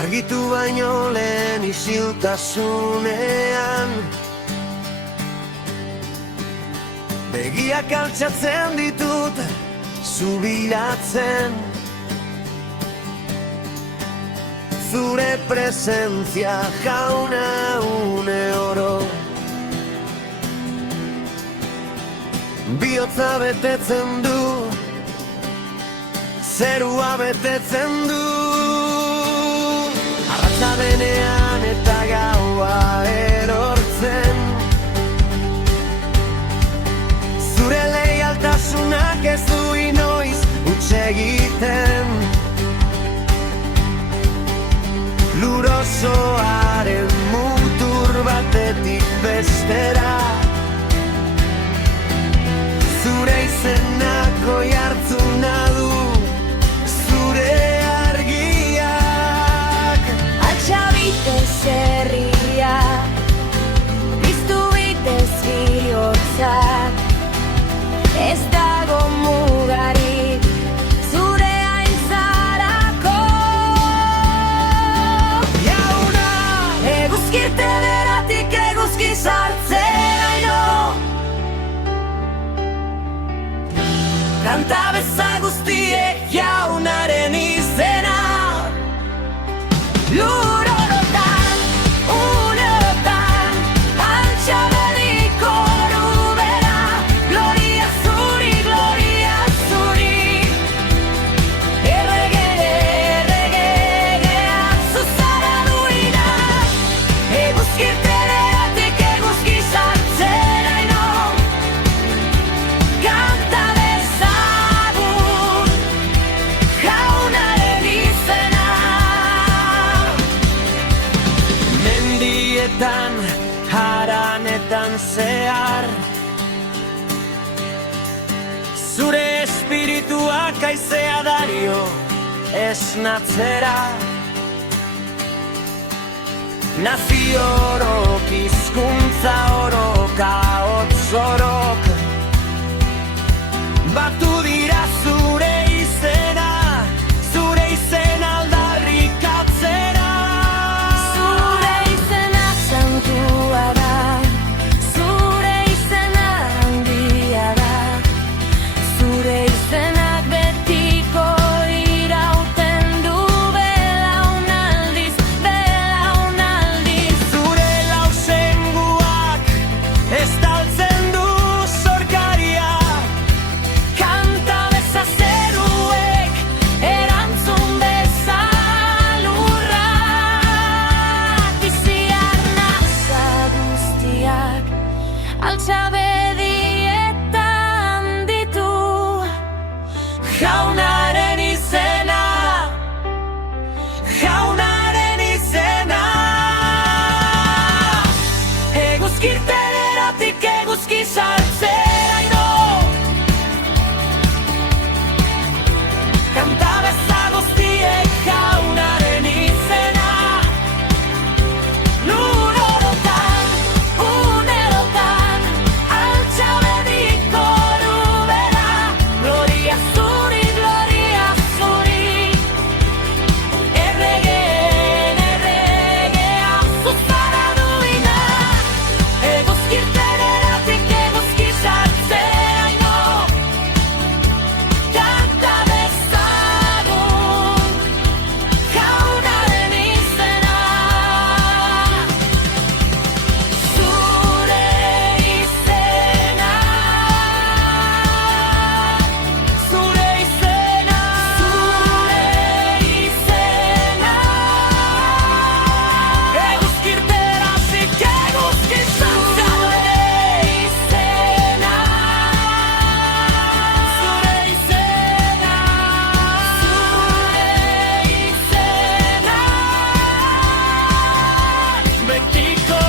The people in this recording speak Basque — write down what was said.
Argitu baino lehen isiltasunean Begiak altxatzen ditut, zubilatzen Zure presentzia jauna une oro Bihotza betetzen du, zerua betetzen du Arratza denean eta gaua erortzen Zure leialtasunak ez du inoiz huts egiten Lurosoaren mutur batetik bestera Zure izenak oihartzuna du Zure argiak Altxa bitez herria Piztu bitez bihotzak Ez dago mugarik Zure aintzarako Jauna Eguzkirte beratik eguzki sartzeraino Kanta beza guztiek jaunaren izena Lurorotan, uneotan, altxa bediko rubera Gloria zuri, erregea zuzara duina Eguzkirte beratik eguzki sartzeraino Kanta dezagun jaunaren izena Mendietan, haranetan zehar Zure espirituak aizea dario esnatzera Nazio orok, hizkuntza orok, ahots orok Batu dira zure izena aldarrikatzera Zure izena santua da Zure izena handia da Zure izenak betiko irauten du belaunaldiz Zure lausenguak estaltzen du zorkaria Kanta beza zeruek erantzun beza lurrak Bizi arnasa guztiak altxa bedietan ditu Jaunaren izena Eguzkirte beratik eguzki sartzeraino Kanta beza guztiek jaunaren izena Lurorotan, unerotan, altxa bediko rubera Gloria zuri, erregea zuzara duina Eguzkirte beratik eguzki sartzeraino Kanta dezagun jaunaren izena Zure izena Zure izena Eguzkirte beratik eguzki sartzeraino Zure izena Betiko